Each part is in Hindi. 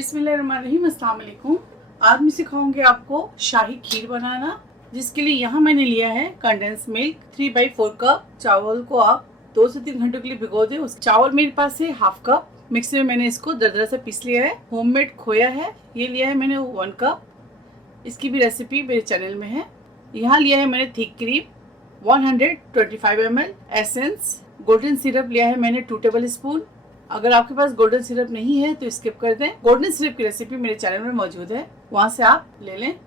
बिस्मिल्लाहिर्रहमानिर्रहीम, अस्सलाम वालेकुम। आज मैं सिखाऊंगी आपको शाही खीर बनाना, जिसके लिए यहाँ मैंने लिया है कंडेंस मिल्क 3/4 कप। चावल को आप 2 से 3 घंटों के लिए भिगो दें। उस चावल मेरे पास है हाफ कप। मिक्सी में मैंने इसको दरदरा से पीस लिया है। होममेड खोया है, ये लिया है मैंने 1 कप। इसकी भी रेसिपी मेरे चैनल में है। यहाँ लिया है मैंने thick cream 125 ml, essence golden syrup लिया है मैंने 2 टेबल स्पून। अगर आपके पास गोल्डन सिरप नहीं है तो स्किप कर दें। गोल्डन सिरप की रेसिपी मेरे चैनल में मौजूद है, वहाँ से आप ले लें।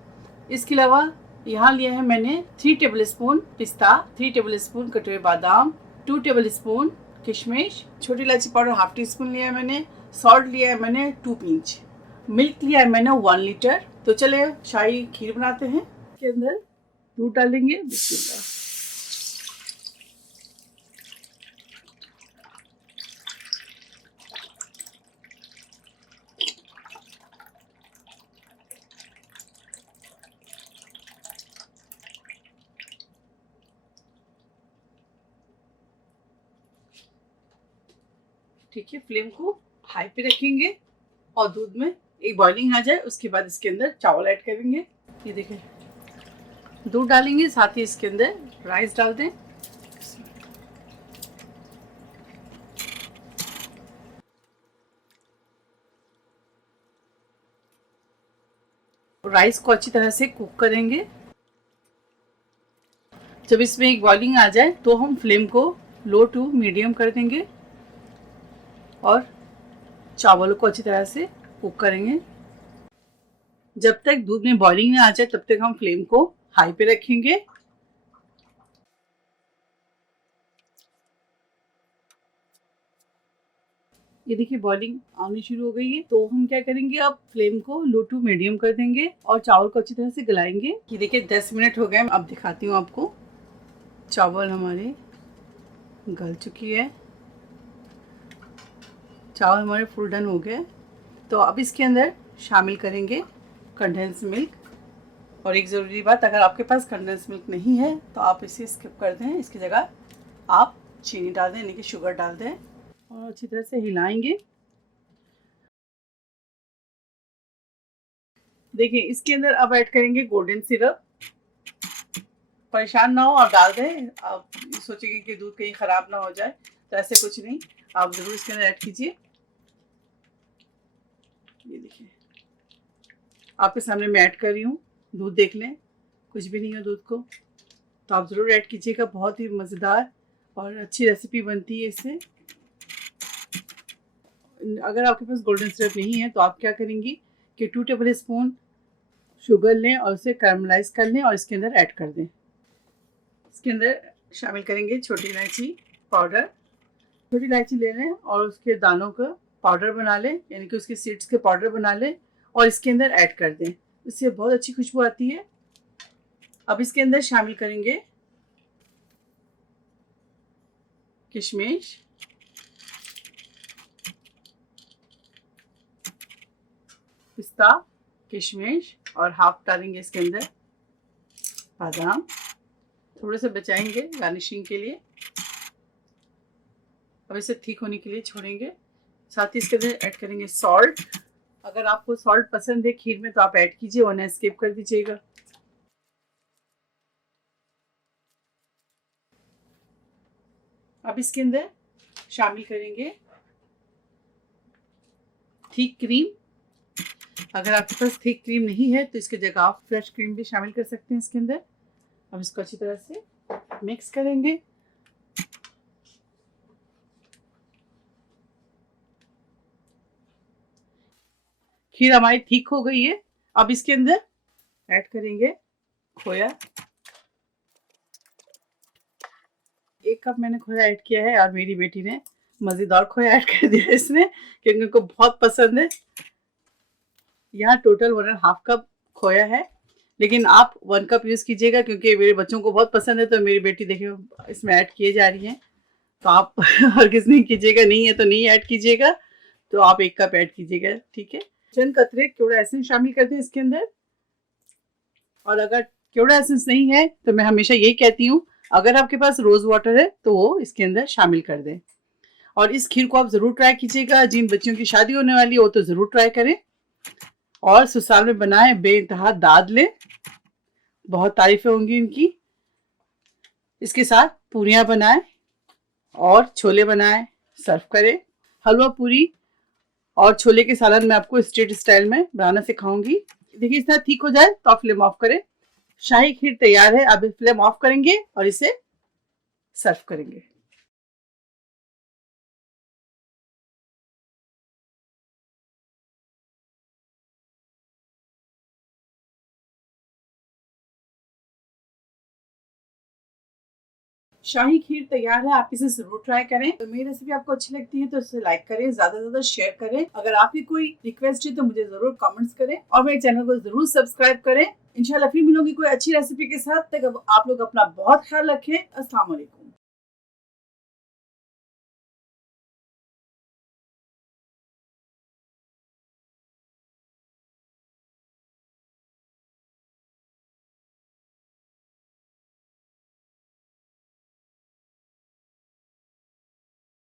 इसके अलावा यहाँ लिया है मैंने 3 टेबल स्पून पिस्ता, 3 टेबल स्पून कटे हुए बादाम, 2 टेबल स्पून किशमिश, छोटी इलायची पाउडर हाफ टी स्पून लिया है मैंने। सॉल्ट लिया है मैंने 2 पिंच। मिल्क लिया है मैंने 1 लीटर। तो चले शाही खीर बनाते हैं। इसके अंदर दूध डालेंगे। बिस्मिल्लाह। ठीक है, फ्लेम को हाई पे रखेंगे और दूध में एक बॉइलिंग आ जाए, उसके बाद इसके अंदर चावल ऐड करेंगे। ये देखें, दूध डालेंगे, साथ ही इसके अंदर राइस डाल दें। राइस को अच्छी तरह से कुक करेंगे। जब इसमें एक बॉइलिंग आ जाए तो हम फ्लेम को लो टू मीडियम कर देंगे और चावलों को अच्छी तरह से कुक करेंगे। जब तक दूध में बॉइलिंग ना आ जाए तब तक हम फ्लेम को हाई पे रखेंगे। ये देखिए, बॉइलिंग आनी शुरू हो गई है, तो हम क्या करेंगे, अब फ्लेम को लो टू मीडियम कर देंगे और चावल को अच्छी तरह से गलाएंगे। ये देखिए 10 मिनट हो गए। अब दिखाती हूँ आपको। चावल हमारे गल चुकी है, चावल हमारे फुल डन हो गए। तो अब इसके अंदर शामिल करेंगे कंडेंस मिल्क। और एक ज़रूरी बात, अगर आपके पास कंडेंस मिल्क नहीं है तो आप इसे स्किप कर दें। इसकी जगह आप चीनी डाल दें, यानी कि शुगर डाल दें और अच्छी तरह से हिलाएंगे। देखिए, इसके अंदर अब ऐड करेंगे गोल्डन सिरप। परेशान ना हो, आप डाल दें। आप सोचेंगे कि दूध कहीं ख़राब ना हो जाए, तो ऐसे कुछ नहीं, आप ज़रूर इसके अंदर ऐड कीजिए। ये देखिए, आपके सामने मैं ऐड कर रही हूँ। दूध देख लें, कुछ भी नहीं है दूध को, तो आप ज़रूर ऐड कीजिएगा। बहुत ही मज़ेदार और अच्छी रेसिपी बनती है इससे। अगर आपके पास गोल्डन सिरप नहीं है तो आप क्या करेंगी कि 2 टेबल स्पून शुगर लें और उसे कैरमलाइज कर लें और इसके अंदर ऐड कर दें। इसके अंदर शामिल करेंगे छोटी इलायची पाउडर। छोटी इलायची ले लें और उसके दानों का पाउडर बना लें, यानी कि उसके सीड्स के पाउडर बना लें और इसके अंदर ऐड कर दें। इससे बहुत अच्छी खुशबू आती है। अब इसके अंदर शामिल करेंगे किशमिश, पिस्ता, किशमिश और हाफ डालेंगे इसके अंदर बादाम। थोड़े से बचाएंगे गार्निशिंग के लिए। अब इसे ठीक होने के लिए छोड़ेंगे। साथ ही इसके अंदर ऐड करेंगे सॉल्ट। अगर आपको सॉल्ट पसंद है खीर में तो आप ऐड कीजिए, वरना स्किप कर दीजिएगा। अब इसके अंदर शामिल करेंगे थिक क्रीम। अगर आपके पास थिक क्रीम नहीं है तो इसकी जगह आप फ्रेश क्रीम भी शामिल कर सकते हैं इसके अंदर। अब इसको अच्छी तरह से मिक्स करेंगे। खीर हमारी ठीक हो गई है। अब इसके अंदर ऐड करेंगे खोया। 1 कप मैंने खोया ऐड किया है और मेरी बेटी ने मज़ेदार खोया ऐड कर दिया इसमें, क्योंकि उनको बहुत पसंद है। यहाँ टोटल 1.5 कप खोया है, लेकिन आप 1 कप यूज़ कीजिएगा, क्योंकि मेरे बच्चों को बहुत पसंद है। तो मेरी बेटी देखिए इसमें ऐड किए जा रही हैं, तो आप हर किस नहीं कीजिएगा, नहीं है तो नहीं ऐड कीजिएगा, तो आप 1 कप ऐड कीजिएगा। ठीक है, चंद कतरे केवड़ा एसेंस शामिल कर दें इसके अंदर। और अगर केवड़ा एसेंस नहीं है तो मैं हमेशा यही कहती हूँ, अगर आपके पास रोज़ वाटर है तो वो इसके अंदर शामिल कर दें। और इस खीर को आप ज़रूर ट्राई कीजिएगा। जिन बच्चों की शादी होने वाली हो तो ज़रूर ट्राई करें। और ससुराल में बनाए बेइंतहा दादले, बहुत तारीफें होंगी इनकी। इसके साथ पूरियां बनाए और छोले बनाए, सर्व करें। हलवा पूरी और छोले के सालन मैं आपको स्ट्रीट स्टाइल में बनाना सिखाऊंगी। देखिए इस तरह ठीक हो जाए तो आप फ्लेम ऑफ करें। शाही खीर तैयार है। अब फ्लेम ऑफ करेंगे और इसे सर्व करेंगे। शाही खीर तैयार है। आप इसे जरूर ट्राई करें। तो मेरी रेसिपी आपको अच्छी लगती है तो इसे लाइक करें, ज्यादा से ज्यादा शेयर करें। अगर आपकी कोई रिक्वेस्ट है तो मुझे जरूर कमेंट्स करें और मेरे चैनल को जरूर सब्सक्राइब करें। इंशाल्लाह फिर मिलूंगी कोई अच्छी रेसिपी के साथ। तक आप लोग अपना बहुत ख्याल रखें। अस्सलाम वालेकुम।